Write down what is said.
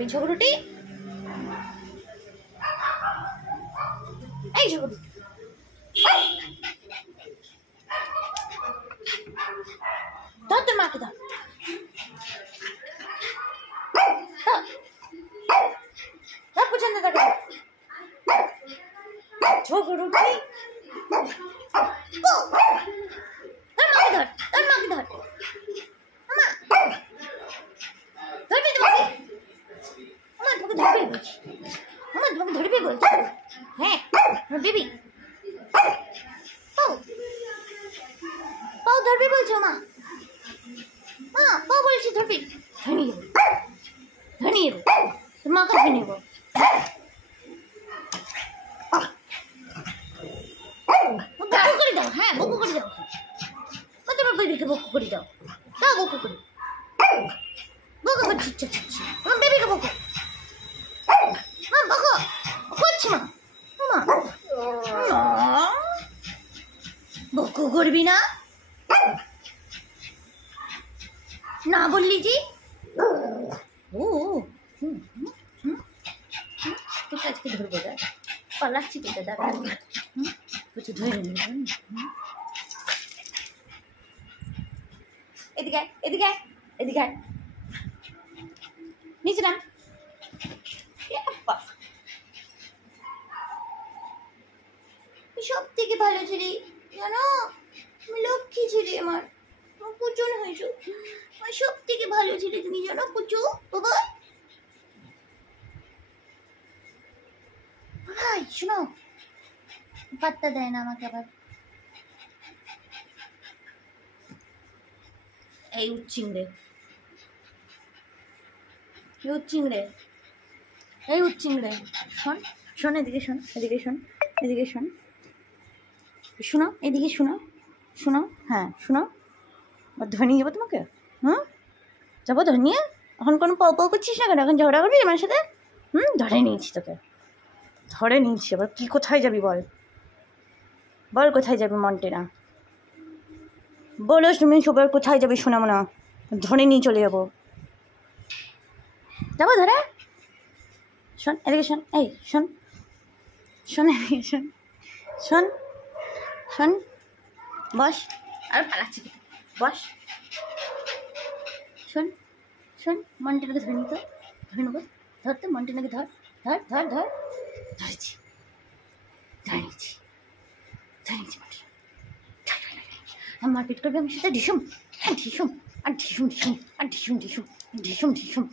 যাবি ঝগড়ুটি? এই ঝগড়ুটি ধর, তোর মাকে ধর, ধর পছন্দ থাকে ঝগড়ুটি। তোর মাকে ধর, তোর মাকে ধর, আমা ধরবি তোমাকে? আমার তোমাকে ধরবি বলছি, আমার তোমাকে ধরবি বলছি। হ্যাঁ বেবি পাও, পাও ধরবি বলছো মা? মা পাও বলছি ধরবি? ধরে যাবো, ধরে যাবো, তোর মাকে ধরে নেবো। বকু করে দাও, হ্যাঁ বকু করে দাও, তোমার বেবিকে বকু করে দাও, দাও বকু করে, বকু করে চিচ্ছা চিচ্ছি, তোমার বেবিকে বকু, মা বকু করছি মা, বকু করবি না? না বললি যে ও তোকে আজকে ধরবো, দেখ পালাচ্ছি তোকে, দেখ কিছু ধরে নি। এদিকে এদিকে এদিকে নিচে নাম। সব থেকে ভালো ছেলে জানো, লক্ষ্মী ছেলে আমার, প্রচুর হয়েছো, সব থেকে ভালো ছেলে তুমি জানো পুচু বাবা। ভাই শোনো, পাত্তা দেয় না আমাকে আবার। এই উচ্চিংড়ে, এই উচ্চিংড়ে, এই উচ্চিংড়ে, শোন শোন এদিকে শোন, এদিকে শোন, এদিকে শোন, শোনো এদিকে শোনো, শোনো হ্যাঁ শোনো, ধরে নিয়ে যাবো তোমাকে। যাবো ধরে নিয়ে, এখন কোনো পাও পাও করছিস না কেন? এখন ঝগড়া করবি আমার সাথে? ধরে নিয়েছি তোকে, ধরে নিয়েছি। এবার কি কোথায় যাবি বল, বল কোথায় যাবি মন্টেনা? বলো তুমি সবার কোথায় যাবি? শোনাবো না, ধরে নিয়ে চলে যাবো, যাবো ধরে। শোন এদিকে শোন, এই শোন শোন এদিকে শোন, শোন শোন, বস, আর পালাচ্ছি, বস, শোন শোন, মন্টেনাকে ধরে নিতে, ধরে নেবো, ধরতে মন্টেনাকে ধর, ধর ধর ধর, ধরেছি, ধরে নিচ্ছি, ধরে নিচ্ছি মন্টেনা, মারপিট করবে আমার সাথে, ঢিসুম, হ্যাঁ ঢিসুম, আর ঢিসুম ঢিসুম, আর ঢিসুম ঢিসুম, ঢিসুম ঢিসুম।